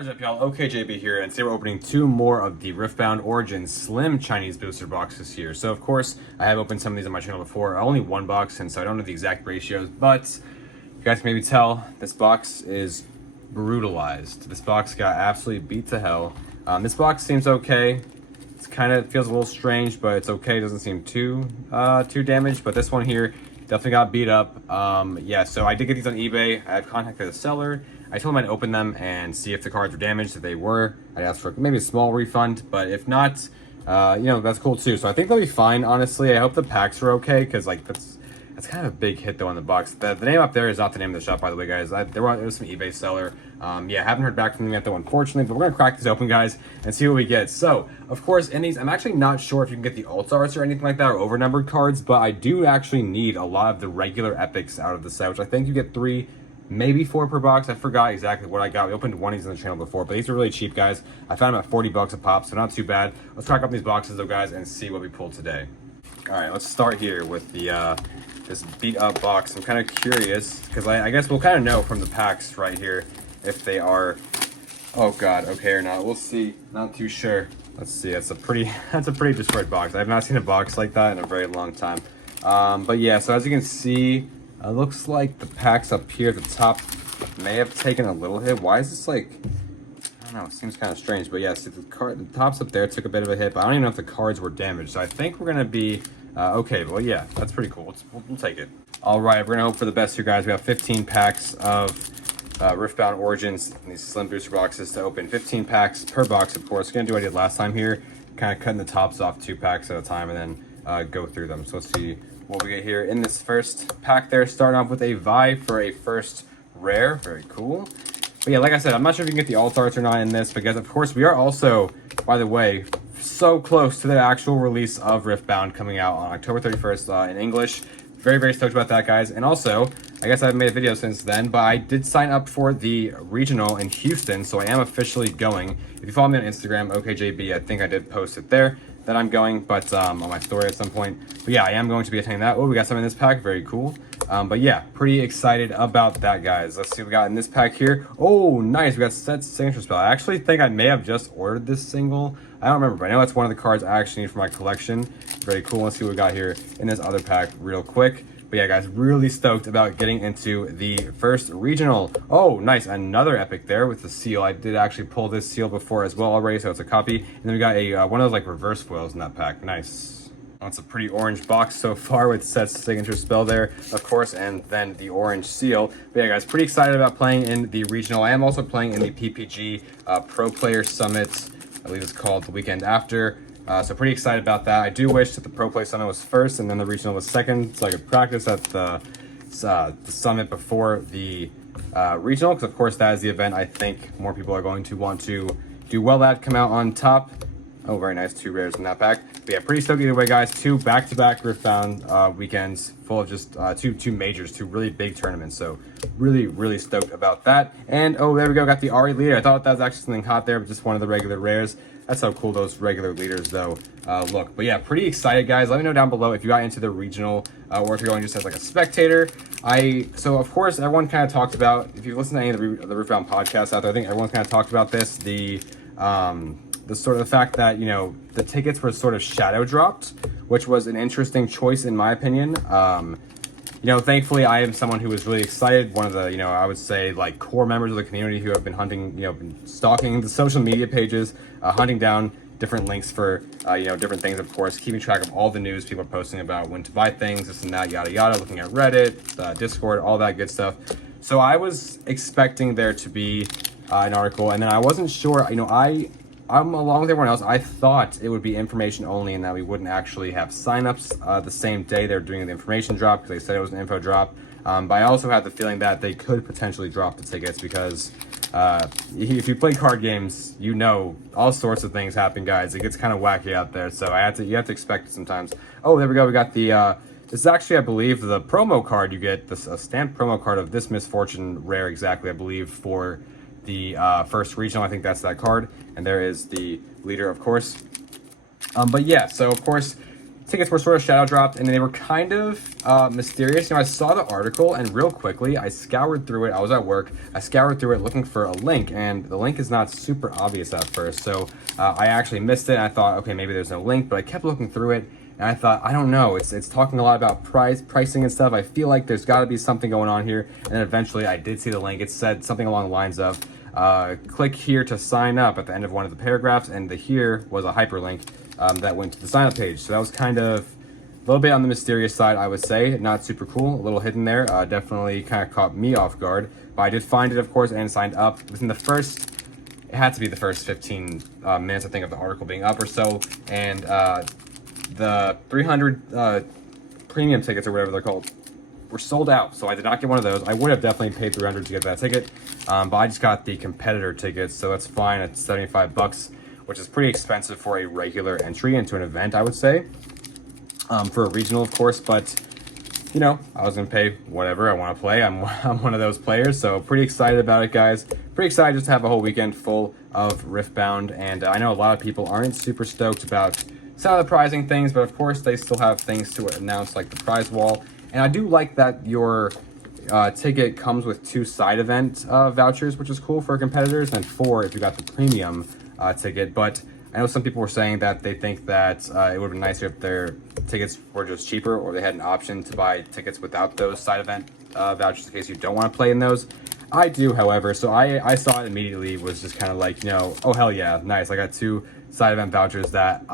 What is up, y'all? OKJB here, and today we're opening two more of the Riftbound Origins Slim Chinese booster boxes here. So, of course, I have opened some of these on my channel before. Only one box, and so I don't know the exact ratios, but you guys can maybe tell this box is brutalized. This box got absolutely beat to hell. This box seems okay. It's kind of feels a little strange, but it's okay. It doesn't seem too damaged. But this one here definitely got beat up. Yeah, so I did get these on eBay. I have contacted the seller. I told him I'd open them and see if the cards were damaged. If they were, I'd ask for maybe a small refund. But if not, you know, that's cool too. So I think they'll be fine, honestly. I hope the packs are okay, because like that's kind of a big hit though on the box. The name up there is not the name of the shop, by the way, guys. There was some eBay seller. Yeah, haven't heard back from them yet though, unfortunately. But we're gonna crack these open, guys, and see what we get. So, of course, in these, I'm actually not sure if you can get the alt arts or anything like that, or overnumbered cards. But I do actually need a lot of the regular epics out of the set, which I think you get 3. Maybe 4 per box. I forgot exactly what I got. We opened one of these on the channel before, but these are really cheap, guys. I found them at 40 bucks a pop, so not too bad. Let's crack up these boxes though, guys, and see what we pulled today. All right, let's start here with the this beat up box. I'm kind of curious because I guess we'll kind of know from the packs right here if they are, oh god, okay or not. We'll see. Not too sure. Let's see. That's a pretty destroyed box. I've not seen a box like that in a very long time. But yeah, so as you can see, it looks like the packs up here at the top may have taken a little hit. Why is this like, I don't know, it seems kind of strange. But yeah, see the tops up there took a bit of a hit, but I don't even know if the cards were damaged. So I think we're going to be okay. Well, yeah, that's pretty cool. We'll take it. All right, we're going to hope for the best here, guys. We have 15 packs of Riftbound Origins in these slim booster boxes to open. 15 packs per box, of course. Going to do what I did last time here, kind of cutting the tops off 2 packs at a time and then go through them. So let's see what we get here in this first pack there. Starting off with a Vi for a first rare. Very cool. But yeah, like I said, I'm not sure if you can get the alt arts or not in this, because of course we are also, by the way, so close to the actual release of Riftbound coming out on October 31st in English. Very, very stoked about that, guys. And also, I guess I haven't made a video since then, but I did sign up for the regional in Houston, so I am officially going. If you follow me on Instagram, OKJB, I think I did post it there that I'm going, but on my story at some point. But yeah, I am going to be attending that. Oh, we got some in this pack. Very cool. But yeah, pretty excited about that, guys. Let's see what we got in this pack here. Oh, nice. We got Set's Signature Spell. I actually think I may have just ordered this single. I don't remember, but I know that's one of the cards I actually need for my collection. Very cool. Let's see what we got here in this other pack real quick. But yeah, guys, really stoked about getting into the first regional. Oh, nice. Another epic there with the seal. I did actually pull this seal before as well already, so it's a copy. And then we got a one of those like reverse foils in that pack. Nice. That's a pretty orange box so far with Set's Signature Spell there, of course, and then the orange seal. But yeah, guys, pretty excited about playing in the regional. I am also playing in the PPG Pro Player Summit. I believe it's called the weekend after. So pretty excited about that. I do wish that the Pro Play Summit was first and then the regional was second, so I could practice at the summit before the regional, because of course that is the event I think more people are going to want to do well at, come out on top. Oh, very nice. 2 rares in that pack. But yeah, pretty stoked either way, guys. 2 back-to-back Riftbound weekends full of just two majors, 2 really big tournaments. So really, really stoked about that. And oh, there we go. Got the RE leader. I thought that was actually something hot there, but just one of the regular rares. That's how cool those regular leaders though look. But yeah, pretty excited, guys. Let me know down below if you got into the regional or if you're going just as like a spectator. So of course everyone kind of talked about, if you've listened to any of the Riftbound podcasts out there, I think everyone kind of talked about this, the sort of the fact that, you know, the tickets were sort of shadow dropped, which was an interesting choice in my opinion. You know, thankfully I am someone who was really excited. One of the, you know, I would say like core members of the community who have been hunting, you know, been stalking the social media pages, hunting down different links for, you know, different things, of course, keeping track of all the news people are posting about when to buy things, this and that, yada, yada, looking at Reddit, Discord, all that good stuff. So I was expecting there to be an article, and then I wasn't sure, you know, I'm along with everyone else. I thought it would be information only and that we wouldn't actually have signups the same day they're doing the information drop, because they said it was an info drop. But I also had the feeling that they could potentially drop the tickets because if you play card games, you know all sorts of things happen, guys. It gets kind of wacky out there, so you have to expect it sometimes. Oh, there we go. We got the this is actually, I believe, the promo card. You get this a stamped promo card of this Misfortune rare exactly, I believe, for the first regional. I think that's that card, and there is the leader, of course. But yeah, so of course tickets were sort of shadow dropped, and they were kind of mysterious. You know, I saw the article, and real quickly, I scoured through it. I was at work. I scoured through it looking for a link, and the link is not super obvious at first. So I actually missed it, and I thought, okay, maybe there's no link, but I kept looking through it, and I thought, I don't know. It's talking a lot about pricing and stuff. I feel like there's got to be something going on here. And then eventually, I did see the link. It said something along the lines of, click here to sign up at the end of one of the paragraphs, and the here was a hyperlink that went to the sign up page. So that was kind of a little bit on the mysterious side, I would say. Not super cool, a little hidden there. Definitely kind of caught me off guard, but I did find it, of course, and signed up within the first, it had to be the first 15 minutes, I think, of the article being up or so. And the 300 premium tickets, or whatever they're called, were sold out, so I did not get one of those. I would have definitely paid 300 to get that ticket, but I just got the competitor tickets, so that's fine at 75 bucks, which is pretty expensive for a regular entry into an event, I would say, for a regional, of course. But you know, I was gonna pay whatever I want to play. I'm one of those players, so pretty excited about it, guys. Pretty excited just to have a whole weekend full of Riftbound, and I know a lot of people aren't super stoked about some of the prizing things, but of course they still have things to announce, like the prize wall. And I do like that your ticket comes with 2 side event vouchers, which is cool for competitors, and 4 if you got the premium ticket. But I know some people were saying that they think that it would have been nicer if their tickets were just cheaper, or they had an option to buy tickets without those side event vouchers in case you don't want to play in those. I do, however, so I saw it immediately, was just kind of like, you know, oh hell yeah, nice. I got 2 side event vouchers that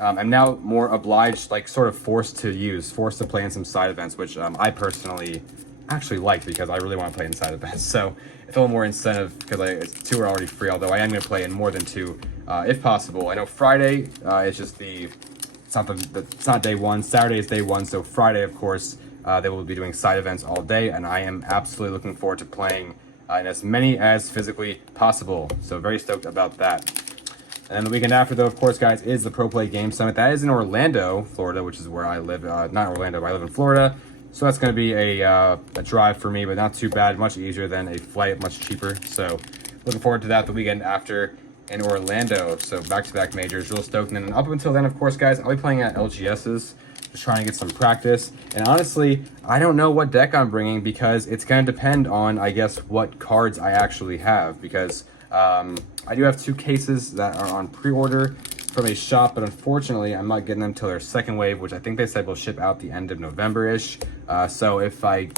I'm now more obliged, like sort of forced to play in some side events, which I personally actually like because I really want to play in side events. So it's a little more incentive because 2 are already free, although I am going to play in more than 2 if possible. I know Friday is just it's not day 1. Saturday is day 1, so Friday, of course, they will be doing side events all day, and I am absolutely looking forward to playing in as many as physically possible. So very stoked about that. And then the weekend after, though, of course, guys, is the Pro Play Game Summit. That is in Orlando, Florida, which is where I live. Not Orlando, but I live in Florida. So that's going to be a drive for me, but not too bad. Much easier than a flight, much cheaper. So looking forward to that the weekend after in Orlando. So back-to-back majors, real stoked. And then up until then, of course, guys, I'll be playing at LGS's, just trying to get some practice. And honestly, I don't know what deck I'm bringing because it's going to depend on, I guess, what cards I actually have. Because I do have 2 cases that are on pre-order from a shop, but unfortunately I'm not getting them till their second wave, which I think they said will ship out the end of November-ish. So if I'm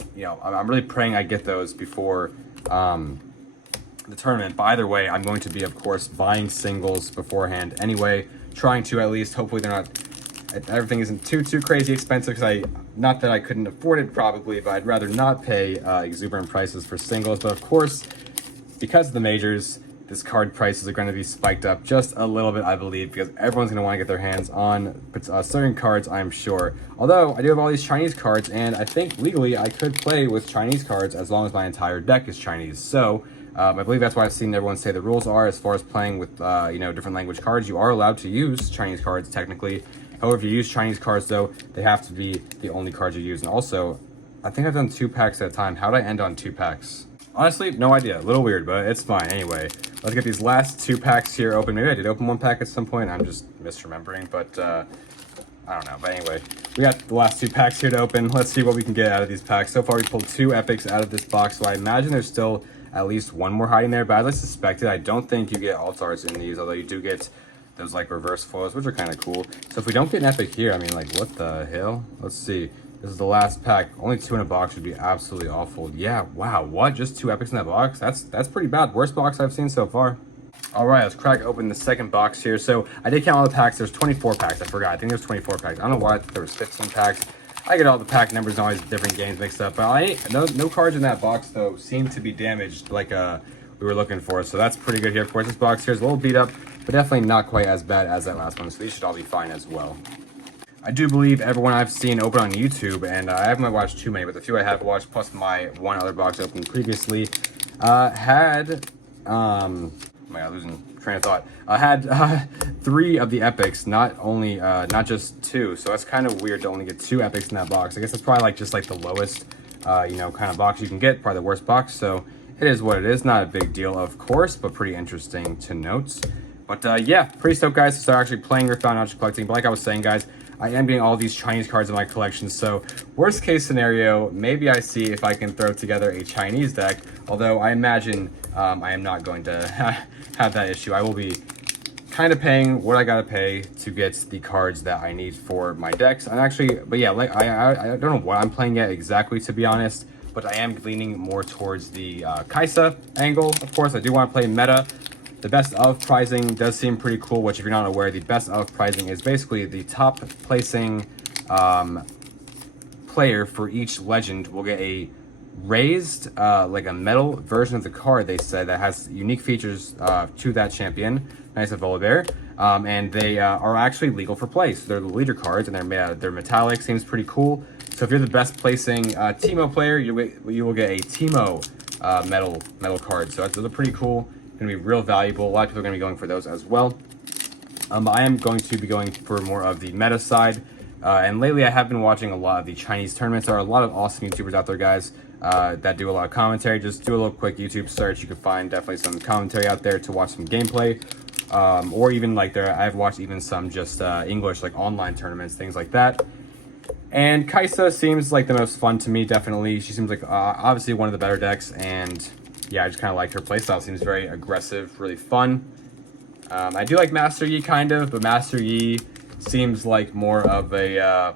really praying I get those before the tournament. But either way, I'm going to be, of course, buying singles beforehand anyway, trying to at least, hopefully everything isn't too crazy expensive, because not that I couldn't afford it probably, but I'd rather not pay exuberant prices for singles. But of course, because of the majors, this card prices are going to be spiked up just a little bit, I believe, because everyone's going to want to get their hands on certain cards, I'm sure. Although, I do have all these Chinese cards, and I think legally I could play with Chinese cards as long as my entire deck is Chinese. So, I believe that's why I've seen everyone say the rules are, as far as playing with, different language cards, you are allowed to use Chinese cards, technically. However, if you use Chinese cards, though, they have to be the only cards you use. And also, I think I've done 2 packs at a time. How did I end on 2 packs? Honestly, no idea. A little weird, but it's fine. Anyway, let's get these last 2 packs here open. Maybe I did open 1 pack at some point. I'm just misremembering, but I don't know. But anyway, we got the last 2 packs here to open. Let's see what we can get out of these packs. So far, we pulled 2 epics out of this box, so I imagine there's still at least 1 more hiding there. But as I suspected, I don't think you get alt-arts in these, although you do get those like reverse foils, which are kind of cool. So if we don't get an epic here, I mean, like, what the hell? Let's see. This is the last pack. Only 2 in a box would be absolutely awful. Yeah, wow, what? Just 2 epics in that box? That's pretty bad. Worst box I've seen so far. All right, let's crack open the second box here. So I did count all the packs. There's 24 packs. I forgot. I think there's 24 packs. I don't know why there was 15 packs. I get all the pack numbers and all these different games mixed up. But no cards in that box, though, seem to be damaged like we were looking for. So that's pretty good here. Of course, this box here is a little beat up, but definitely not quite as bad as that last one. So these should all be fine as well. I do believe everyone I've seen open on YouTube, and I haven't watched too many, but the few I have watched, plus my 1 other box opened previously, had, oh my god, losing train of thought, had 3 of the epics, not just 2, so that's kind of weird to only get 2 epics in that box. I guess that's probably just like the lowest, kind of box you can get, probably the worst box, so it is what it is. Not a big deal, of course, but pretty interesting to note. But yeah, pretty stoked, guys, to start actually playing Riftbound, not just collecting. But like I was saying, guys, I am getting all these Chinese cards in my collection. So worst case scenario, maybe I see if I can throw together a Chinese deck. Although I imagine I am not going to have that issue. I will be kind of paying what I gotta pay to get the cards that I need for my decks. I'm actually, but yeah, like I don't know what I'm playing yet exactly, to be honest, but I am leaning more towards the Kaisa angle. Of course, I do want to play meta. The best of pricing does seem pretty cool, which if you're not aware, the best of pricing is basically the top placing player for each legend will get a raised like a metal version of the card, they said, that has unique features to that champion. Nice of Volibear. And they are actually legal for play. So they're the leader cards, and they're metallic. Seems pretty cool. So if you're the best placing Teemo player, you will get a Teemo metal card. So those are pretty cool. Going to be real valuable. A lot of people are going to be going for those as well. I am going to be going for more of the meta side. And lately, I have been watching a lot of the Chinese tournaments. There are a lot of awesome YouTubers out there, guys, that do a lot of commentary. Just do a little quick YouTube search. You can find definitely some commentary out there to watch some gameplay. Or even like I've watched even some just English, like online tournaments, things like that. And Kaisa seems like the most fun to me, definitely. She seems like obviously one of the better decks. And yeah, I just kind of like her playstyle. Seems very aggressive, really fun. I do like Master Yi kind of, but Master Yi seems like more of a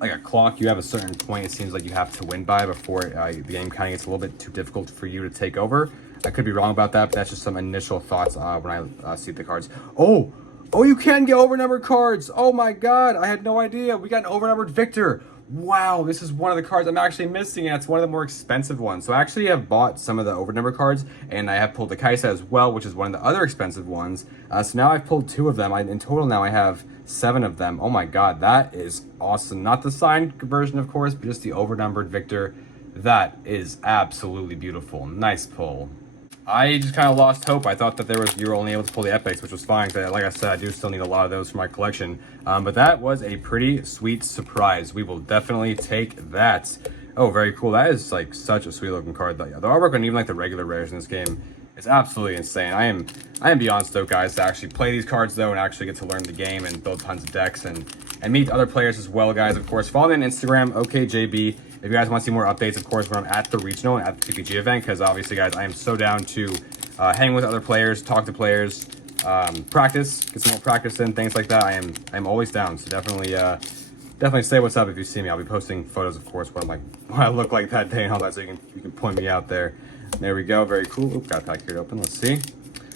like a clock. You have a certain point, it seems like you have to win by before the game kind of gets a little bit too difficult for you to take over. I could be wrong about that, but that's just some initial thoughts when I see the cards. Oh, you can get overnumbered cards. Oh my god, I had no idea. We got an overnumbered Victor. Wow, this is one of the cards I'm actually missing, and it's one of the more expensive ones. So I actually have bought some of the overnumbered cards, and I have pulled the Kaisa as well, which is one of the other expensive ones. So now I've pulled 2 of them. In total now I have 7 of them. Oh my god, that is awesome. Not the signed version, of course, but just the overnumbered Victor. That is absolutely beautiful. Nice pull. I just kind of lost hope. I thought that you were only able to pull the epics, which was fine. Because like I said, I do still need a lot of those for my collection. But that was a pretty sweet surprise. We will definitely take that. Oh, very cool. That is like such a sweet looking card. The artwork and even like the regular rares in this game is absolutely insane. I am beyond stoked, guys, to actually play these cards though, and actually get to learn the game and build tons of decks and meet other players as well, guys. Of course, follow me on Instagram, OKJB. If you guys want to see more updates, of course, when I'm at the regional and at the PPG event, because obviously, guys, I am so down to hang with other players, talk to players, practice, get some more practice in, things like that. I'm always down, so definitely say what's up if you see me. I'll be posting photos, of course, what I look like that day and all that, so you can point me out there. There we go, very cool. Oop, got a pack here to open. Let's see.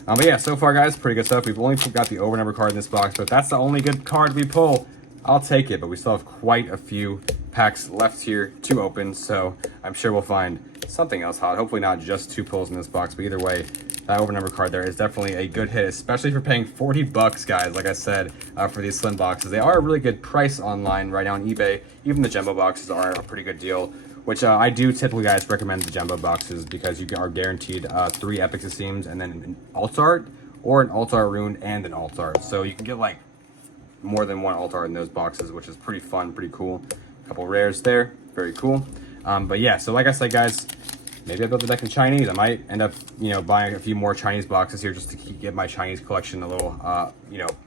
But yeah, so far, guys, pretty good stuff. We've only got the overnumber card in this box, but that's the only good card we pull. I'll take it, but we still have quite a few packs left here to open, so I'm sure we'll find something else hot. Hopefully not just 2 pulls in this box, but either way, that overnumber card there is definitely a good hit, especially for paying 40 bucks, guys, like I said, for these slim boxes. They are a really good price online right now on eBay. Even the jumbo boxes are a pretty good deal, which I do typically, guys, recommend the jumbo boxes because you are guaranteed 3 epics, it seems, and then an alt art or an alt art rune and an alt art. So you can get like more than 1 alt art in those boxes, which is pretty fun, pretty cool. A couple rares there, very cool. But yeah, so like I said, guys, maybe I'll build the deck in Chinese. I might end up, buying a few more Chinese boxes here just to get my Chinese collection a little,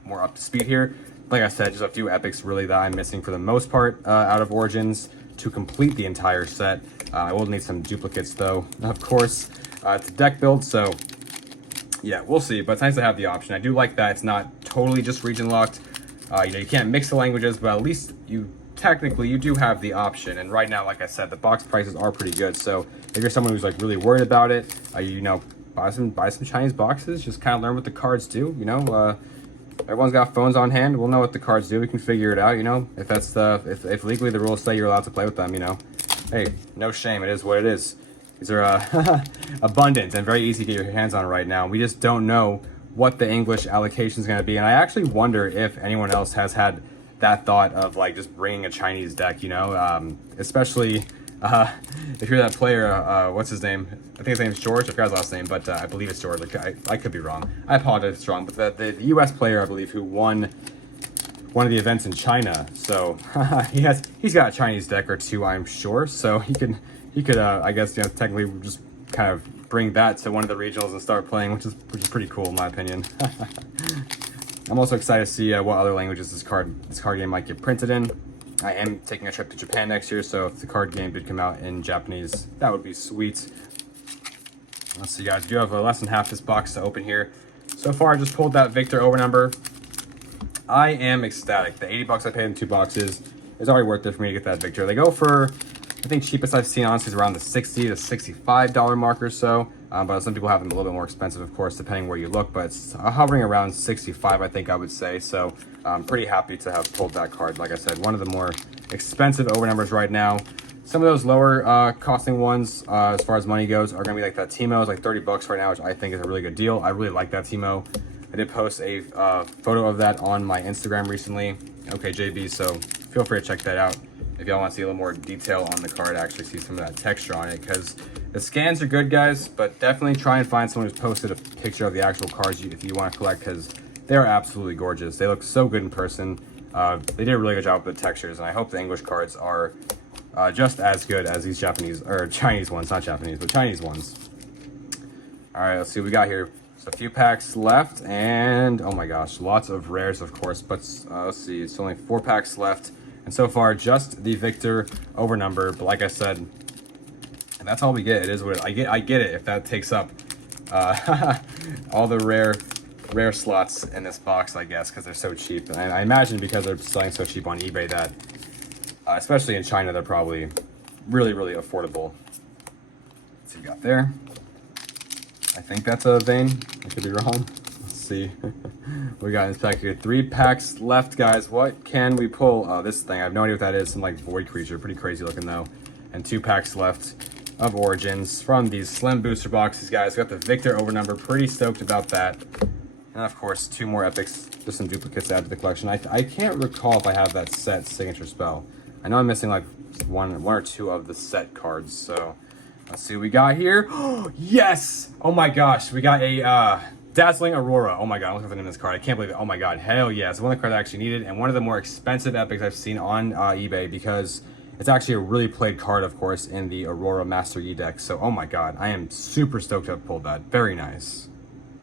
more up to speed here. Like I said, just a few epics really that I'm missing for the most part out of Origins to complete the entire set. I will need some duplicates though, of course, to deck build. So yeah, we'll see. But it's nice to have the option. I do like that it's not totally just region locked. You can't mix the languages, but at least you do have the option. And right now, like I said, the box prices are pretty good. So if you're someone who's like really worried about it, buy some Chinese boxes. Just kind of learn what the cards do. Everyone's got phones on hand. We'll know what the cards do. We can figure it out. If that's if legally the rules say you're allowed to play with them. Hey, no shame. It is what it is. These are abundant and very easy to get your hands on right now. We just don't know what the English allocation is going to be, and I actually wonder if anyone else has had that thought of like just bringing a Chinese deck, especially if you're that player, what's his name? I think his name's George. I forgot his last name, but I believe it's George. I could be wrong. I apologize if it's wrong, but the U.S. player, I believe, who won one of the events in China, so he's got a Chinese deck or 2, I'm sure. So he could I guess technically just kind of bring that to one of the regionals and start playing, which is pretty cool in my opinion. I'm also excited to see what other languages this card game might get printed in. I am taking a trip to Japan next year, so if the card game did come out in Japanese, that would be sweet. Let's see, guys. We do have less than half this box to open here. So far, I just pulled that Victor over number. I am ecstatic. The 80 bucks I paid in 2 boxes is already worth it for me to get that Victor. They go for, I think cheapest I've seen honestly is around the $60 to $65 mark or so. But some people have them a little bit more expensive, of course, depending where you look. But it's hovering around 65, I think I would say. So I'm pretty happy to have pulled that card. Like I said, one of the more expensive over numbers right now. Some of those lower costing ones, as far as money goes, are going to be like that Timo. It's like 30 bucks right now, which I think is a really good deal. I really like that Timo. I did post a photo of that on my Instagram recently, OKJB, so feel free to check that out if y'all want to see a little more detail on the card, actually see some of that texture on it, because the scans are good, guys, but definitely try and find someone who's posted a picture of the actual cards if you want to collect, because they are absolutely gorgeous. They look so good in person. They did a really good job with the textures, and I hope the English cards are just as good as these Japanese, or Chinese ones, not Japanese, but Chinese ones. All right, let's see what we got here. Just a few packs left, and oh my gosh, lots of rares, of course, but let's see, it's only 4 packs left, and so far just the Victor over number. But like I said, and that's all we get. It is what I get it if that takes up all the rare slots in this box, I guess, because they're so cheap. And I imagine because they're selling so cheap on eBay that especially in China, they're probably really affordable. Let's see what we got there. I think that's a vein. I could be wrong. Let's see. We got in this pack here. 3 packs left, guys. What can we pull? Oh, this thing. I have no idea what that is. Some like void creature. Pretty crazy looking though. And 2 packs left of Origins from these slim booster boxes, guys. Got the Victor over number. Pretty stoked about that. And of course, 2 more epics. Just some duplicates to add to the collection. I can't recall if I have that set signature spell. I know I'm missing like one or 2 of the set cards, so let's see what we got here. Yes! Oh my gosh, we got a Dazzling Aurora. Oh my god, I'm looking for the name of this card. I can't believe it. Oh my god, hell yeah. It's one of the cards I actually needed, and one of the more expensive epics I've seen on eBay, because it's actually a really played card, of course, in the Aurora Master Yi deck. So, oh my god, I am super stoked to have pulled that. Very nice.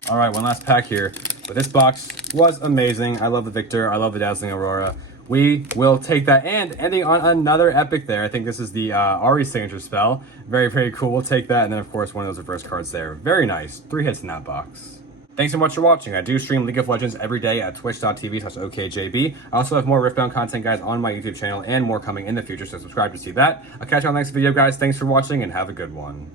All right, one last pack here. But this box was amazing. I love the Victor. I love the Dazzling Aurora. We will take that, and ending on another epic there. I think this is the Ari signature spell. Very cool. We'll take that, and then of course one of those reverse cards there. Very nice. 3 hits in that box. Thanks so much for watching. I do stream League of Legends every day at twitch.tv/OKJB. I also have more Riftbound content, guys, on my YouTube channel, and more coming in the future, so subscribe to see that. I'll catch you on the next video, guys. Thanks for watching, and have a good one.